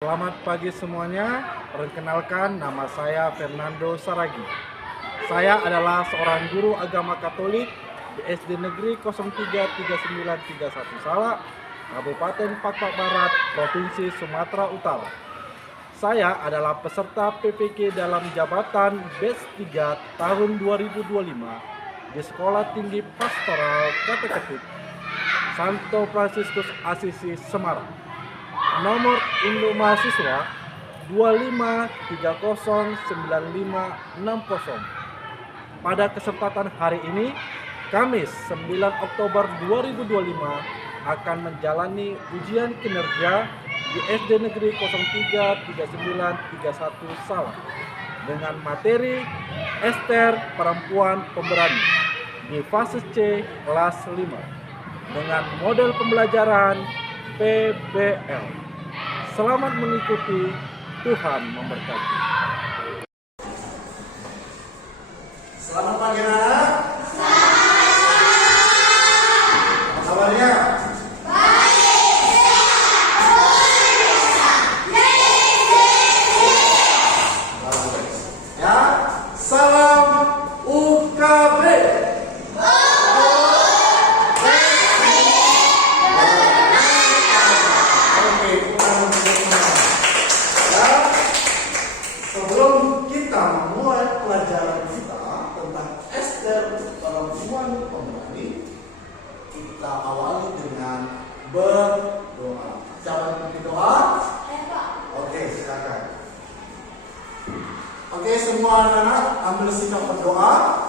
Selamat pagi semuanya, perkenalkan nama saya Fernando Saragi. Saya adalah seorang guru agama Katolik di SD Negeri 033931 Salak, Kabupaten Pakpak Barat, Provinsi Sumatera Utara. Saya adalah peserta PPK dalam jabatan Batch 3 tahun 2025 di Sekolah Tinggi Pastoral Kateketip Santo Fransiskus Asisi Semarang. Nomor induk mahasiswa 25309560. Pada kesempatan hari ini, Kamis 9 Oktober 2025 akan menjalani ujian kinerja di SD Negeri 033931 Salak dengan materi Ester Perempuan Pemberani di fase C kelas 5 dengan model pembelajaran PBL. Selamat mengikuti, Tuhan memberkati. Selamat pagi anak. Apa kabarnya? Ya, salam UKB. Sebelum kita memulai pelajaran kita tentang Ester Perempuan Pemberani, kita awali dengan berdoa. Siapa yang mau berdoa? Oke, silakan. Oke, semua anak-anak ambil sikap berdoa.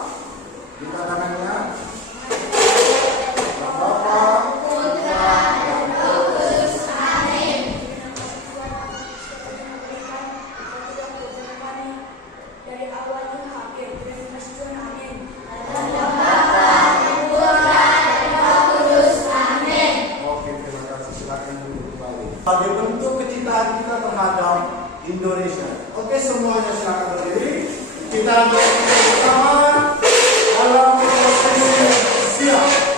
Kita tangannya. Bapak, Putra, dan Roh Kudus. Amin. Sebagai bentuk kecintaan kita terhadap Indonesia. Oke, semuanya silakan berdiri. Kita bersama dalam posisi siap.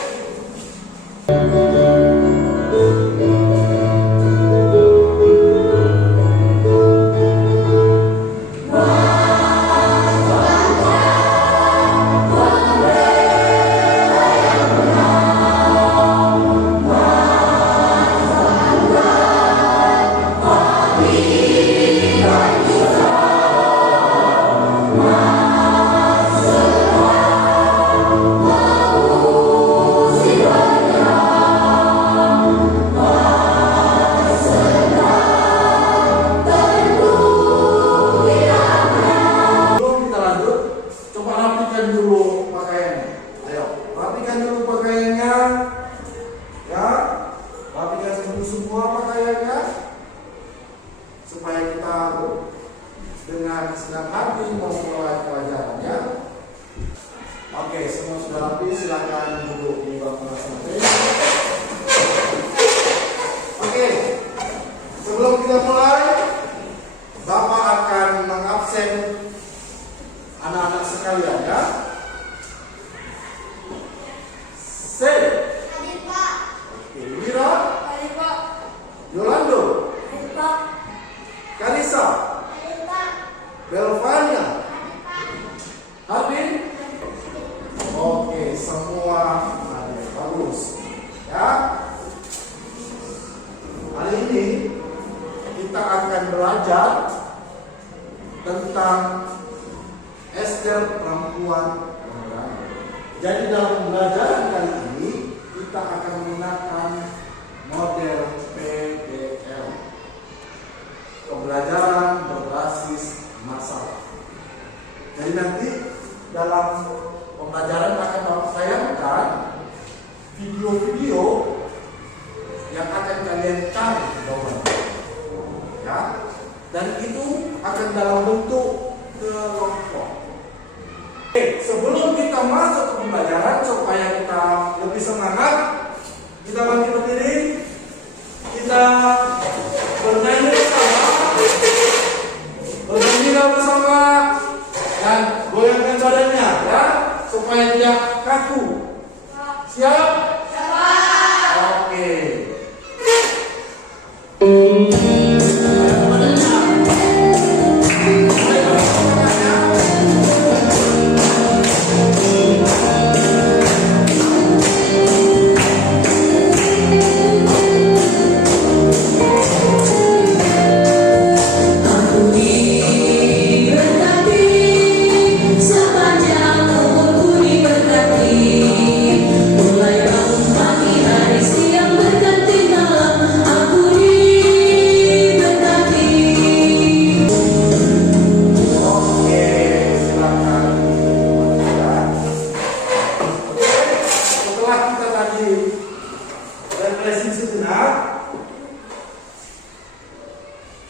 Supaya kita dengan senang hati memulai pelajarannya. Oke, semua sudah rapi, silakan duduk di bangku masing-masing. Oke, sebelum kita mulai, Bapak akan mengabsen anak-anak sekalian ya. C. Hadir Pak. Oke, Wira. Hadir Pak. Yolando. Hadir Pak. Kalisa. Hadir Pak. Belvania. Hadir Pak. Hadir. Oke, semua hadir. Bagus. Ya. Hari ini kita akan belajar tentang Ester Perempuan Pemberani. Jadi dalam pembelajaran kali ini kita akan menggunakan model PBL. Pembelajaran berbasis masalah. Jadi nanti dalam pembelajaran akan Bapak sayangkan video-video yang akan kalian cari di bawah. Ya. Dan itu akan dalam bentuk kelompok. Oke, sebelum kita masuk ke pembelajaran supaya kita lebih semangat, kita bangkit berdiri. Kita bernyanyi bersama dan goyangkan badannya ya supaya tidak kaku. Siap? Siap. Oke.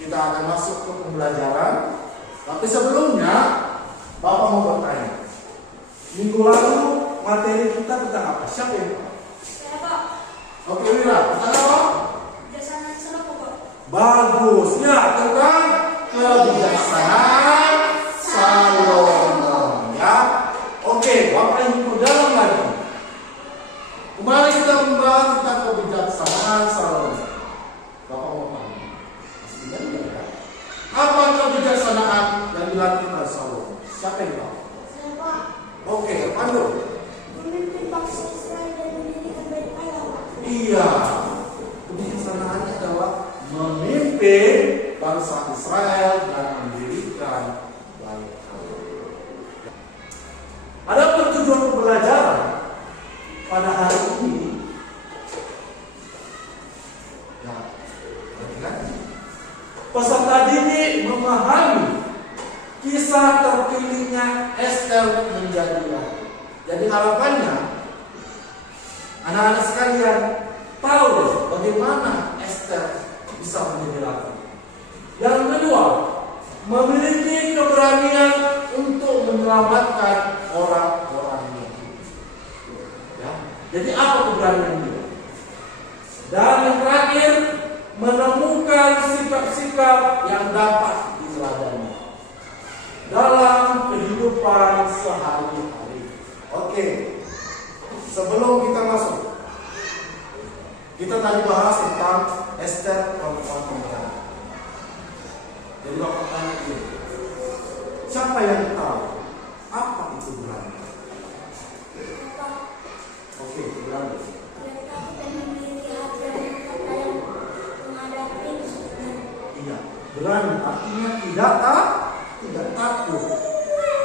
kita akan masuk ke pembelajaran. Tapi sebelumnya, Bapak mau bertanya. Minggu lalu materi kita tentang apa? Siapa yang tahu? Saya Pak. Oke, Wira, tentang apa? Kebijaksanaan Salomo. Bagus, ya, tentang kebijaksanaan Salomo, ya. Oke, Bapak ingin berdalam lagi. Kemarin kita membahas tentang kebijaksanaan Salomo. Bapak mau tanya, pastinya enggak ya? Apa kebijaksanaan yang dilatih oleh Salomo? Siapa yang tahu? Saya Pak. Oke, Pandu. Memimpin bangsa Israel dan mendirikan bait Allah. Iya, kebijaksanaannya adalah memimpin bangsa Israel dan mendirikan bait Allah. Ada tujuan pembelajaran pada hari ini. Ya, perhatikan. Peserta didik memahami kisah terpilihnya Ester menjadi ratu. Jadi harapannya anak-anak sekalian tahu bagaimana Ester bisa menjadi ratu. Yang kedua, memiliki keberanian untuk menyelamatkan orang-orang Yahudi. Ya, jadi apa keberanian dia? Dan yang terakhir, menemukan sikap-sikap yang dapat diteladani dalam kehidupan sehari-hari. Oke, sebelum kita masuk, kita tadi bahas tentang Ester perempuan pemberani. Jadi Bapak tanya ini, siapa yang tahu apa itu berani? Pak. Oke, berani. Yang takut dan memiliki hati yang percaya menghadapi kesulitan. Iya, berani artinya tidak takut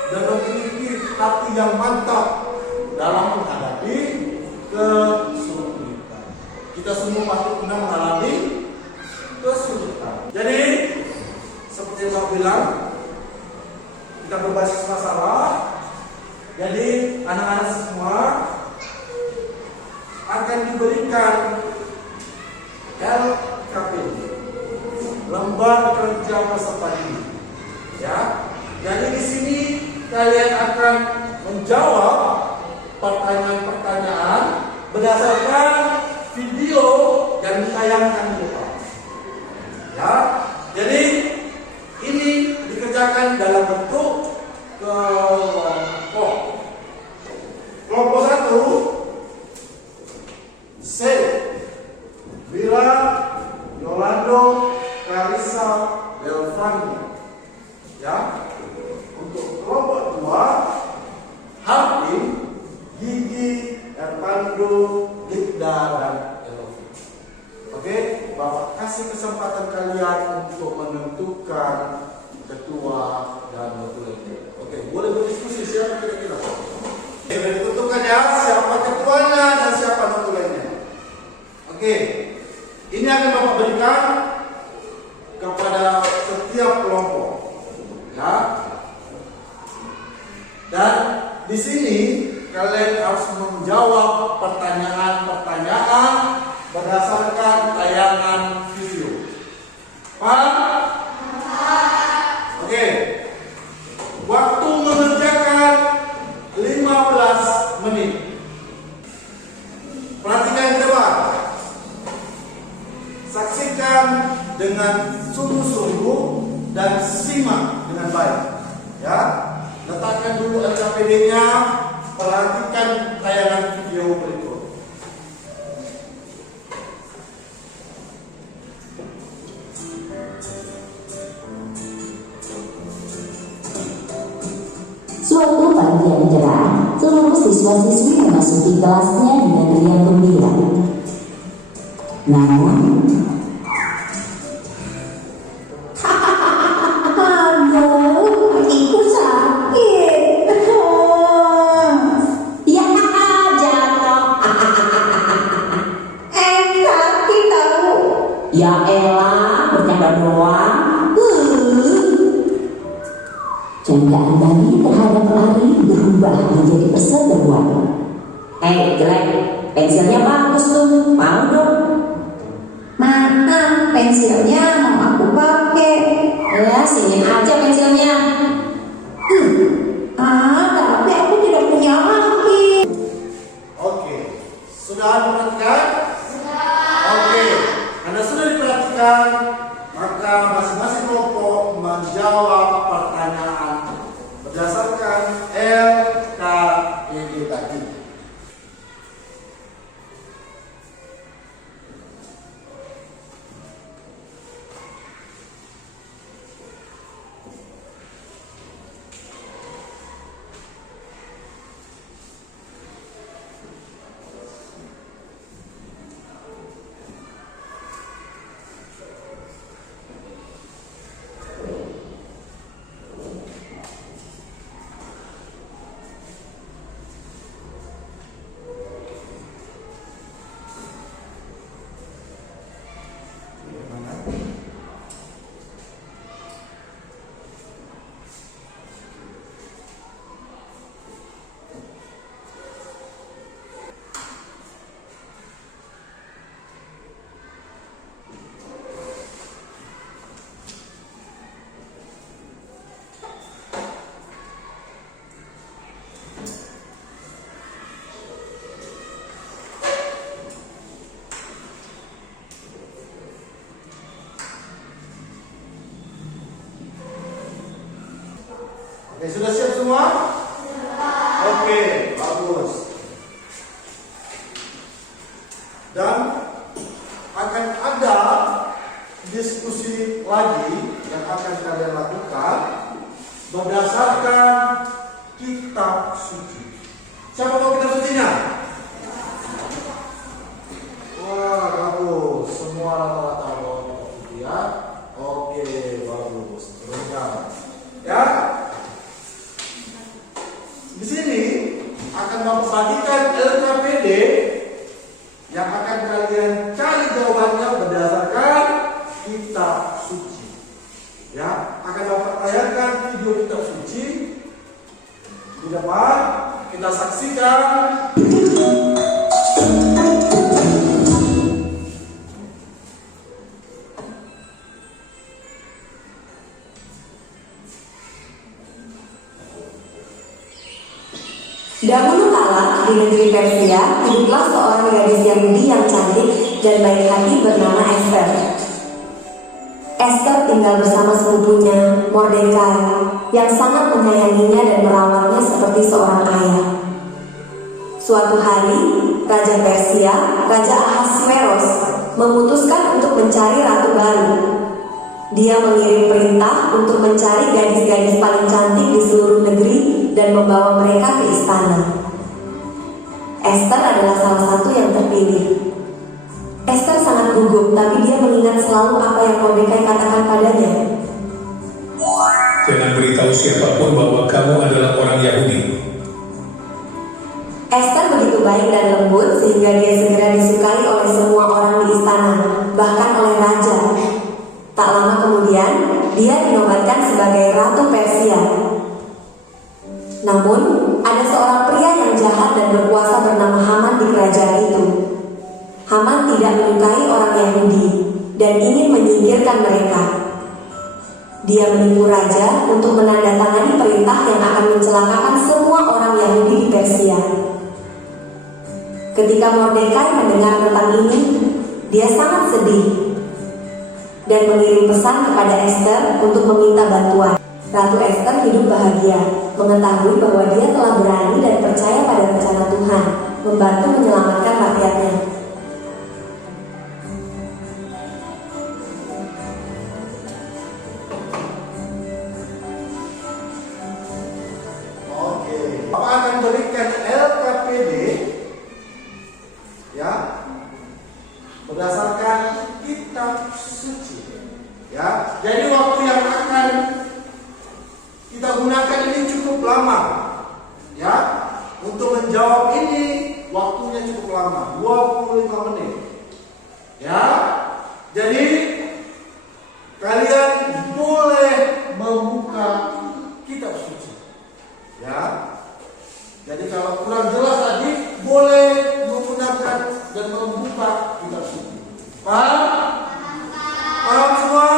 dan memiliki hati yang mantap dalam menghadapi kesulitan. Kita semua pasti pernah mengalami kesulitan. Jadi seperti yang saya bilang, kita berbasis masalah. Jadi anak-anak semua akan diberikan LKP, lembar kerja peserta didik. Ya, jadi di sini kalian akan menjawab pertanyaan-pertanyaan berdasarkan video yang ditayangkan di depan. Ya, jadi ini dikerjakan dalam bentuk kelompok. Kelompok 1, C, Bila, Yolando, Clarissa, Delfrani. Ya, untuk kelompok 2, Harvey, Gigi, Erpando, Gibda, dan Elofi. Oke, Bapak kasih kesempatan kalian untuk menentukan ketua dan notulenya. Oke, boleh berdiskusi siapa kira-kira. Sudah ditentukan ya siapa ketuanya dan siapa notulenya. Oke, ini akan Bapak berikan kepada setiap kelompok. Ya. Dan di sini kalian harus menjawab pertanyaan-pertanyaan berdasarkan tayangan video. Paham? Oke. Waktu mengerjakan 15 menit. Perhatikan ke depan. Saksikan dengan sungguh-sungguh dan simak dengan baik. Ya, letakkan dulu LKPD-nya, perhatikan tayangan video berikut. Suatu pagi yang cerah, seluruh siswa-siswi memasuki kelasnya dengan riang gembira. Namun, aduh, kakiku sakit. Ya, jatuh. Sakit tahu. Ya elah, bercanda doang. Candaan Dani terhadap lari berubah menjadi perseteruan. Jelek, pensilnya bagus tuh, mau dong? Maaf, pensilnya mau aku pakai. sini aja pensilnya. Tapi aku tidak punya kaki. Oke, sudah diperhatikan? Oke, karena sudah diperhatikan, maka masing-masing kelompok menjawab pertanyaan berdasarkan LKPD tadi. Oke, sudah siap semua? Oke, bagus. Dan akan ada diskusi lagi yang akan kalian lakukan berdasarkan kitab suci. Siapa tahu kitab sucinya? Wah, bagus. Semua rata-rata bawa kitab suci ya. Oke, bagus. Terusnya. Ya. Di sini akan membagikan LKPD yang akan kalian cari jawabannya berdasarkan kitab suci. Ya, akan mempertanyakan video kitab suci di depan. Kita saksikan. Dahulu kala di negeri Persia hiduplah seorang gadis Yahudi yang cantik dan baik hati bernama Esther. Esther tinggal bersama sepupunya Mordekai yang sangat menyayanginya dan merawatnya seperti seorang ayah. Suatu hari, Raja Persia, Raja Ahasveros, memutuskan untuk mencari ratu baru. Dia mengirim perintah untuk mencari gadis-gadis paling cantik di seluruh negeri dan membawa mereka ke istana. Esther adalah salah satu yang terpilih. Esther sangat gugup, tapi dia mengingat selalu apa yang Mordekai katakan padanya. Jangan beritahu siapapun bahwa kamu adalah orang Yahudi. Esther begitu baik dan lembut sehingga dia segera disukai oleh semua orang di istana, bahkan oleh raja. Tak lama kemudian, dia dinobatkan sebagai Ratu Persia. Namun, ada seorang pria yang jahat dan berkuasa bernama Haman di kerajaan itu. Haman tidak menyukai orang Yahudi dan ingin menyingkirkan mereka. Dia menipu raja untuk menandatangani perintah yang akan mencelakakan semua orang Yahudi di Persia. Ketika Mordekai mendengar tentang ini, dia sangat sedih dan mengirim pesan kepada Esther untuk meminta bantuan. Ratu Esther hidup bahagia, mengetahui bahwa dia telah berani dan percaya pada rencana Tuhan, membantu menyelamatkan rakyatnya. Oke, Bapak akan berikan LKPD ya berdasarkan kitab suci. Ya, jadi waktu yang akan kita gunakan ini cukup lama. Ya, untuk menjawab ini waktunya cukup lama, 25 menit. Ya, jadi kalian boleh membuka kitab suci. Ya, jadi kalau kurang jelas tadi boleh menggunakan dan membuka kitab suci. Paham? Paham semua?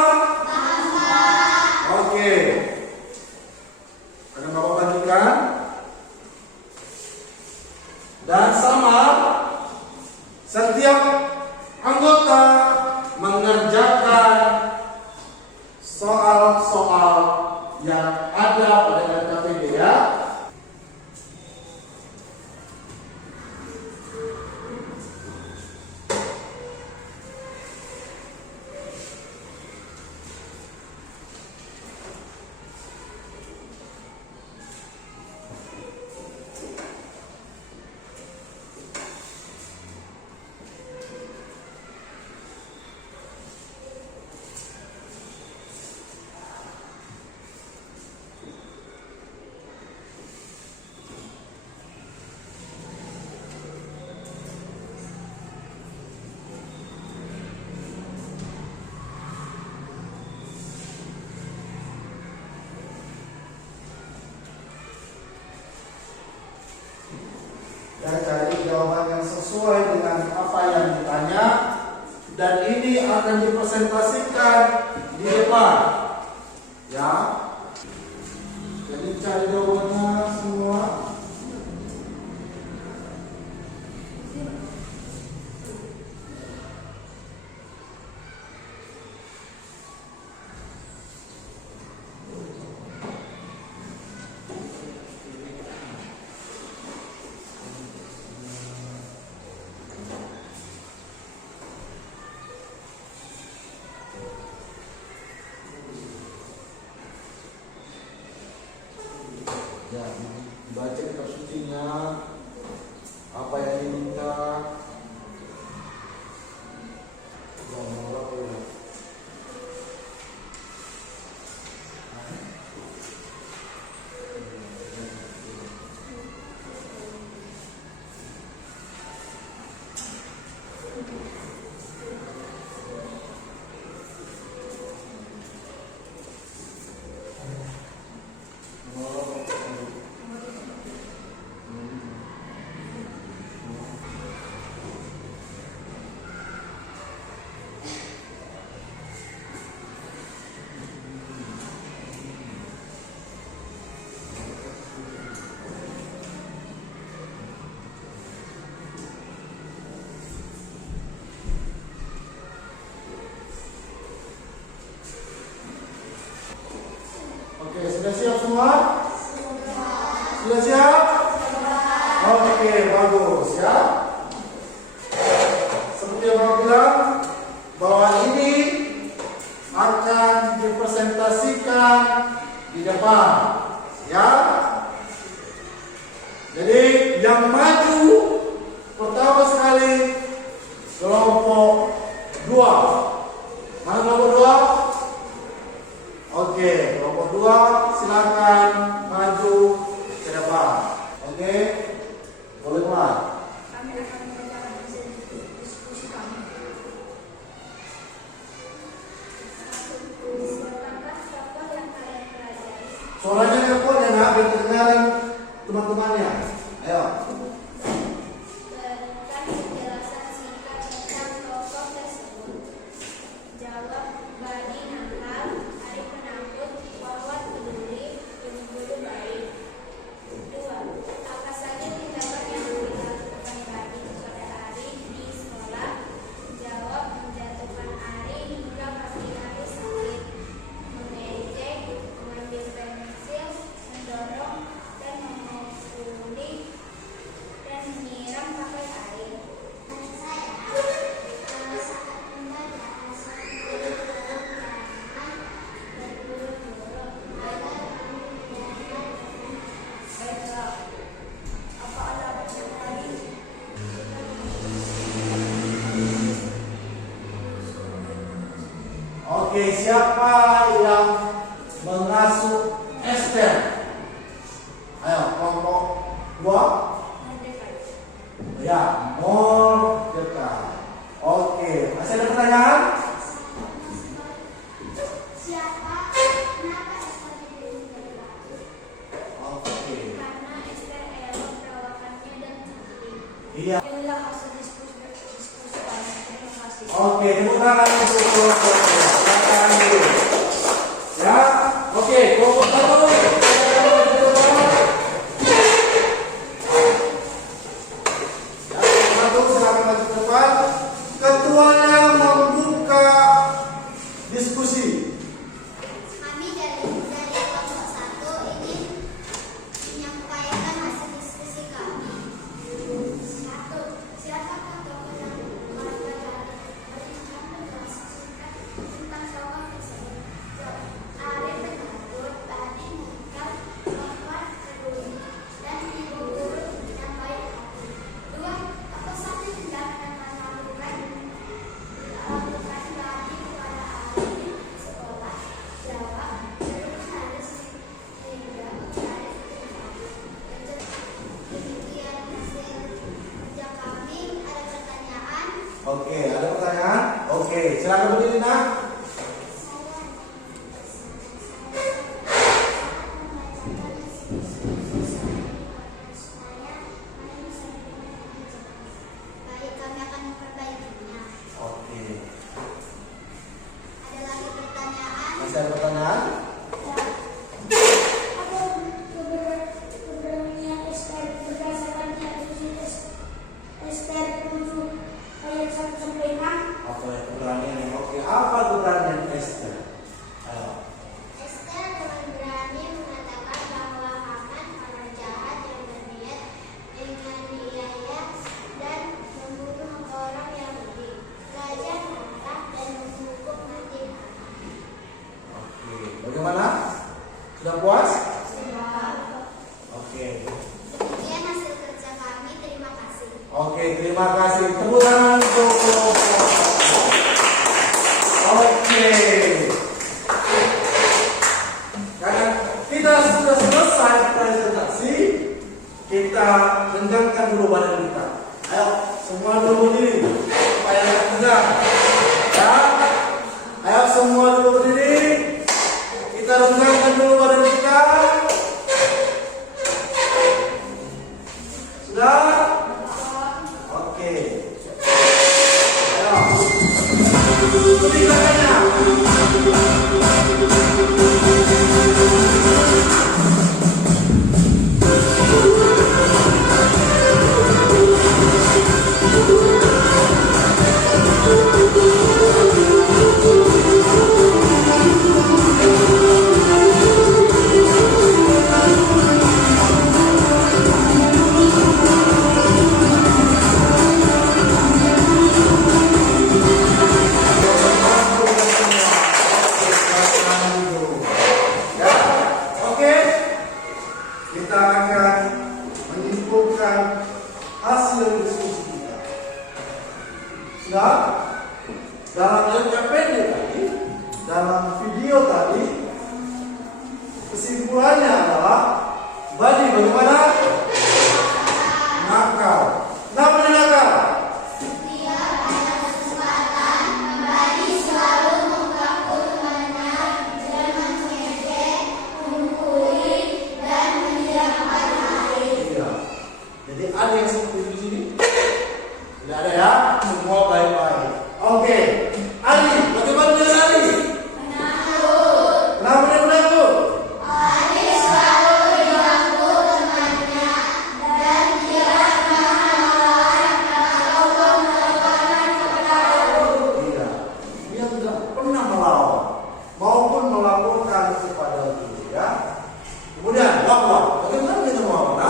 soal-soal yang ada pada LKPD ya. Dan cari jawaban yang sesuai dengan apa yang ditanya, dan ini akan dipresentasikan di depan ya. Jadi cari jawabannya semua. Ya, baca kitab sucinya, apa yang diminta. Oke, sudah siap semua? Sudah siap? Oke, bagus ya. Seperti yang aku bilang, bahwa ini akan dipresentasikan di depan ya. Jadi yang maju pertama sekali kelompok 2. Mana kelompok 2? Oke, kelompok 2 silakan maju ke depan. Oke, boleh mulai. Kami akan membacakan hasil diskusi kami. Siapakah tokoh yang kalian pelajari? Suaranya telepon ya nak, biar kedengaran teman-temannya. Ayo. Berikan penjelasan singkat tentang tokoh tersebut. Jawab: Bani nakal, Arif penakut, Wawan peduli, Guru baik. 2. Apa saja tindakan yang dilakukan Bani kepada Ari di sekolah? Jawab: menjatuhkan Ari hingga kaki Ari sakit, mengejek, mengambil pensil, mendorong, dan memukuli, dan menyiram pakai air. Baiklah, apa alamat tadi? Oke, siapa yang mengasuh Esther? Ayo, kelompok 2. Ya, Mordecai. Oke, masih ada pertanyaan? Siapa? Kenapa Esther dipilih dari Ratu? Oke. Karena Esther elok perawakannya dan cantik. Iya. Inilah hasil diskusi kami. Terima kasih. Oke, tepuk tangan untuk kelompok 2. Silakan dulu. Ya, oke, kelompok 1. Silakan maju ke depan. Ketuanya membuka diskusi. dengan keberanian Ester berdasarkan kitab suci Ester 7 ayat 1 sampai 6. apa ya, keberanian yang oke. Apa keberanian Ester? Ayo. Ester dengan berani mengatakan bahwa Haman orang jahat yang berniat menganiaya dan membunuh orang Yahudi. Raja marah dan menghukum mati Haman. Oke, bagaimana? Sudah puas? Oke. Demikian hasil kerja kami. Terima kasih. Oke, terima kasih. Tepuk tangan untuk kelompok. Oke. Karena kita sudah selesai presentasi, kita renggangkan dulu badan kita. Ayo, semua dulu berdiri supaya tidak tegang. Ya. Ayo semua dulu berdiri. Kita renggangkan dulu badan kita. Sudah? Oke. Ayo. Ikuti gerakannya. Ya, oke. Kita akan menyimpulkan hasil diskusi kita. Sudah? Dalam LKPD tadi, dalam video tadi, kesimpulannya adalah Badi bagaimana? Nakal. Kenapa dia nakal? Iya. Jadi ada yang seperti itu di sini? Tidak ada ya? Semua baik-baik. Oke. Ali, bagaimana dengan Ali? Kenapa dia penakut? Iya. Dia tidak pernah melawan maupun melaporkan kepada guru ya. Kemudian Wahwa, bagaimana dengan Wahwa?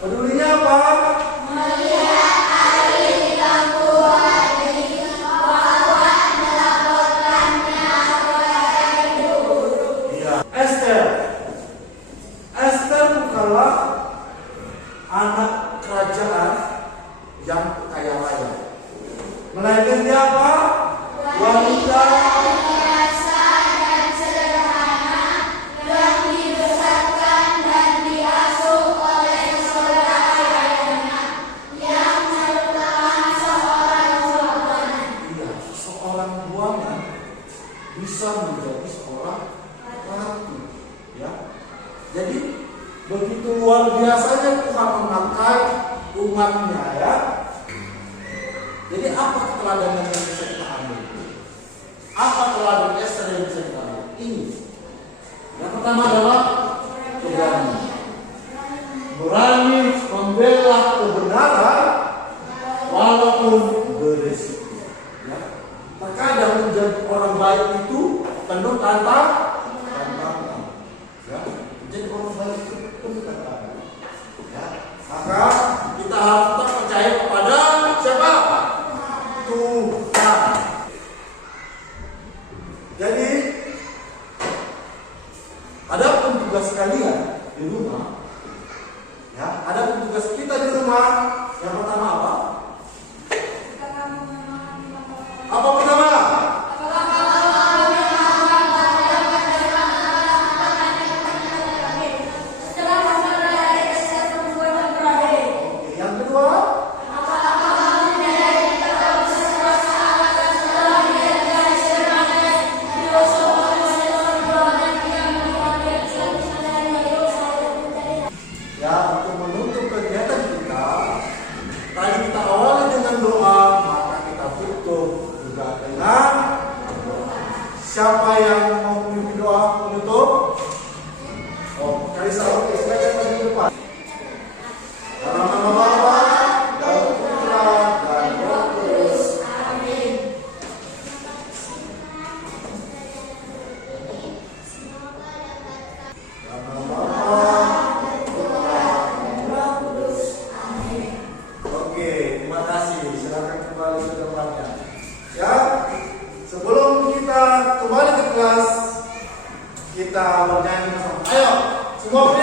Pedulinya apa? Iya. Ester. Ester bukanlah anak kerajaan yang kaya raya. Melainkan dia apa? Wanita iya, seorang buangan bisa menjadi seorang ratu, ya. Jadi begitu luar biasanya Tuhan memakai umatnya, ya. Jadi apa keteladanan yang bisa kita ambil? Apa teladan Ester yang bisa kita ambil? Ini. Yang pertama adalah keberanian. Berani membela kebenaran walaupun berisiko. Ya. Terkadang menjadi orang baik itu penuh tantangan. Ya. Menjadi orang baik itu penuh tantangan. Ya. Maka kita harus tetap percaya kepada siapa? Tuhan. Jadi ada tugas kalian di rumah. Ya, ada tugas kita di rumah. Yang pertama apa? Apa pertama? Oke, yang kedua? siapa yang mau memimpin doa penutup? Oh, Kalisa, oke, silakan maju ke depan. Dalam nama Bapa dan Putra dan Roh Kudus. Amin. Dalam nama Bapa dan Putra dan Roh Kudus. Amin. Oke, terima kasih. Silakan kembali ke tempatnya. Ya, sebelum kita kembali ke kelas, kita bernyanyi bersama. Ayo, semua